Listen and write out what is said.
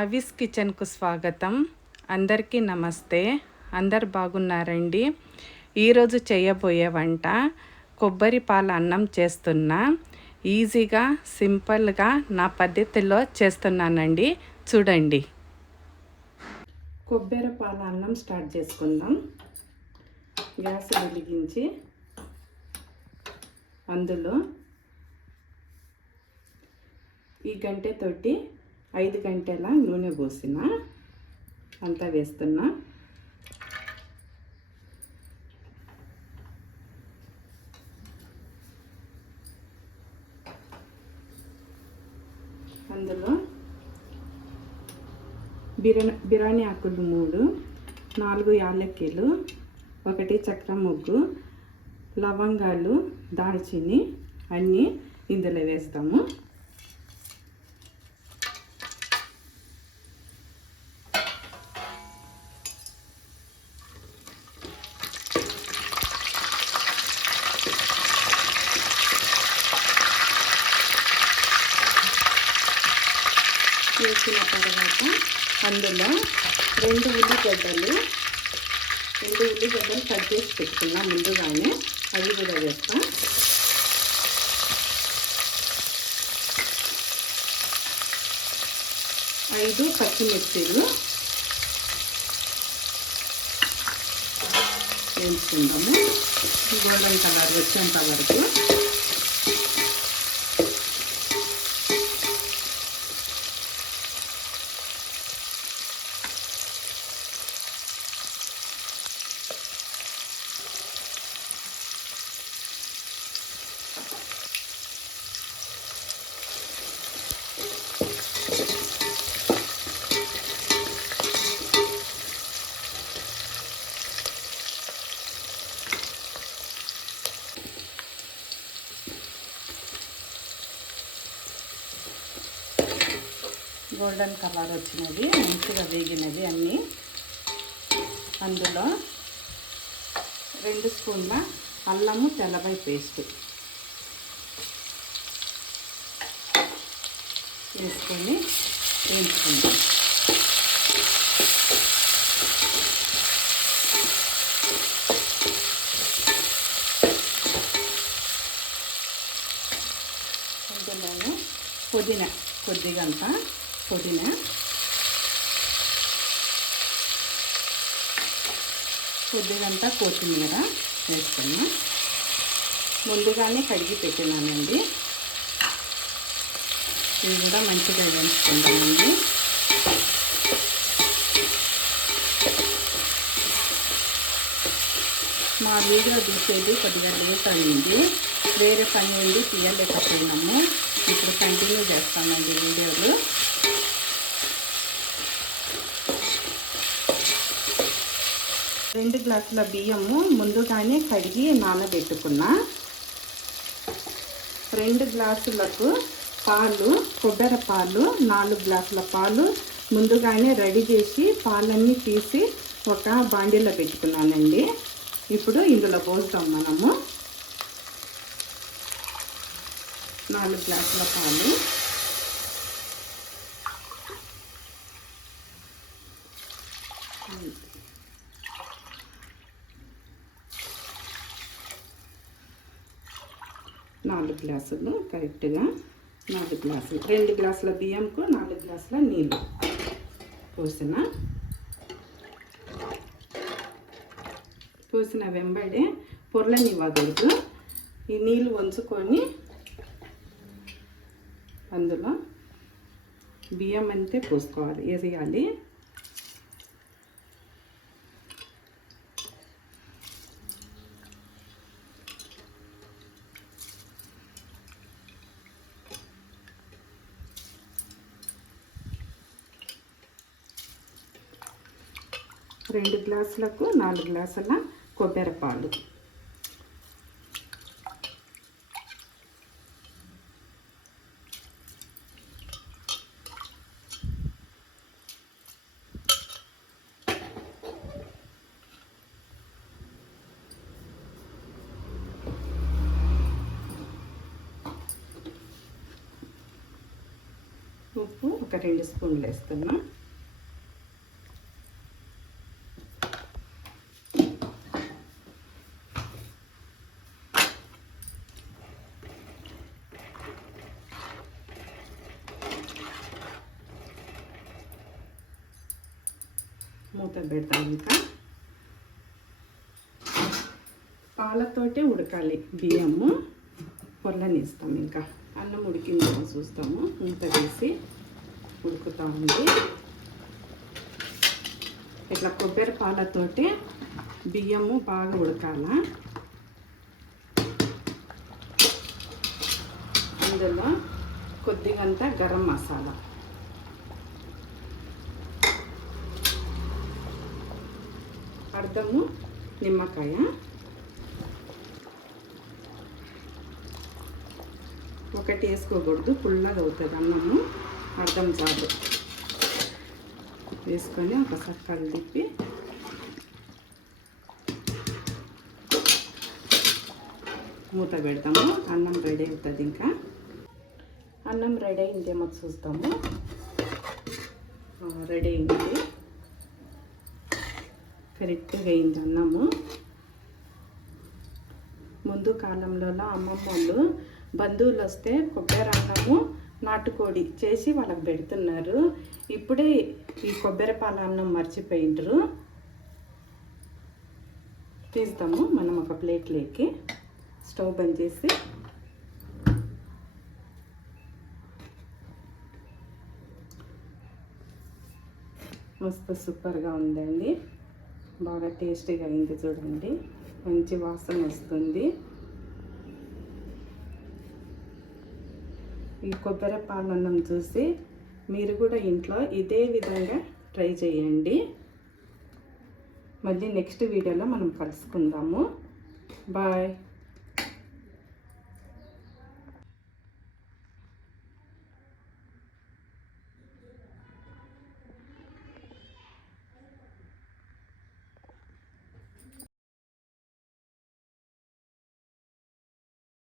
అవిస్ కిచెన్కు స్వాగతం. అందరికీ నమస్తే. అందరు బాగున్నారండి. ఈరోజు చేయబోయే వంట కొబ్బరి పాల అన్నం చేస్తున్నా. ఈజీగా సింపుల్గా నా పద్ధతిలో చేస్తున్నానండి, చూడండి. కొబ్బరి పాల అన్నం స్టార్ట్ చేసుకుందాం. గ్యాస్ వెలిగించి అందులో ఈ గంటెతోటి 5 గంటల నూనె పోసిన అంతా వేస్తున్నా. అందులో బిర్యానీ ఆకులు 3, 4 యాలక్కీలు, 1 చక్కెర మొగ్గు, లవంగాలు, దాల్చిని అన్నీ ఇందులో వేస్తాము. వేసిన తర్వాత అందులో 2 ఉల్లిగడ్డలు కట్ చేసి పెట్టుకున్నా ముందుగానే, అవి కూడా వేస్తా. ఐదు పచ్చిమిర్చీలు వేసుకుందాము గోల్డెన్ కలర్ వచ్చేంత వరకు. గోల్డెన్ కలర్ వచ్చినది, మంచిగా వేగినది అన్నీ. అందులో 2 స్పూన్ల అల్లము తెల్లబాయి పేస్ట్ వేసుకొని వేయించుకుందాం. అందులోనే పుదీనా కొద్దిగంత పుదీనా, కొద్దిగంత కొత్తిమీర వేసుకున్నా. ముందుగానే కడిగి పెట్టినానండి. ఇవి కూడా మంచిగా వేయించుకుంటానండి. మా వీడియో తీసేది కొద్దిగా లేట్ అయింది, వేరే పని ఉండి తీయలేకపోయినాము. ఇప్పుడు కంటిన్యూ చేస్తామండి వీడియోలు. రెండు గ్లాసుల బియ్యము ముందుగానే కడిగి నానబెట్టుకున్నా. 2 గ్లాసులకు పాలు, కొబ్బరి పాలు, 4 గ్లాసుల పాలు ముందుగానే రెడీ చేసి పాలన్నీ తీసి ఒక బాండీలో పెట్టుకున్నానండి. ఇప్పుడు ఇందులో పోస్తాం మనము 4 గ్లాసుల పాలు. నాలుగు గ్లాసులు కరెక్ట్గా 4 గ్లాసులు, 2 గ్లాసుల బియ్యంకు 4 గ్లాసుల నీళ్ళు పోసిన వెంబడే పొరలనివ్వకూడదు. ఈ నీళ్ళు వంచుకొని అందులో బియ్యం అంతే పోసుకోవాలి, వేసేయాలి. రెండు గ్లాసులకు 4 గ్లాసుల కొబ్బరి పాలు. ఉప్పు పసుపు ఒక 2 స్పూన్లు వేస్తున్నా. మూత పెడతాం. ఇంకా పాలతోటే ఉడకాలి బియ్యము, పొల్లనిస్తాం. ఇంకా అన్నం ఉడికిందని చూస్తాము. మూత వేసి ఉడుకుతూ ఉంది. ఇట్లా కొబ్బరి పాలతోటే బియ్యము బాగా ఉడకాల. అందులో కొద్దిగంత గరం మసాలా, అర్ధము నిమ్మకాయ, ఒకటి వేసుకోకూడదు, పుల్లగా అవుతుంది అన్నము. అర్ధం చాలు వేసుకొని ఒకసారి కలిపి మూత పెడతాము. అన్నం రెడీ అవుతుంది. ఇంకా అన్నం రెడీ అయిందేమో చూస్తాము. రెడీ అయింది, కరెక్ట్గా అయింది అన్నము. ముందు కాలంలో అమ్మమ్మ వాళ్ళు బంధువులు వస్తే కొబ్బరి అన్నము నాటుకోడి చేసి వాళ్ళకి పెడుతున్నారు. ఇప్పుడే ఈ కొబ్బరి పాల అన్నం మర్చిపోయిండ్రు. తీస్తాము మనం ఒక ప్లేట్లోకి. స్టవ్ బంద్ చేసి మస్తు సూపర్గా ఉందండి. బాగా టేస్టీగా అయింది చూడండి. మంచి వాసన వస్తుంది. ఈ కొబ్బరి పాలన్నం చూసి మీరు కూడా ఇంట్లో ఇదే విధంగా ట్రై చేయండి. మళ్ళీ నెక్స్ట్ వీడియోలో మనం కలుసుకుందాము. బాయ్.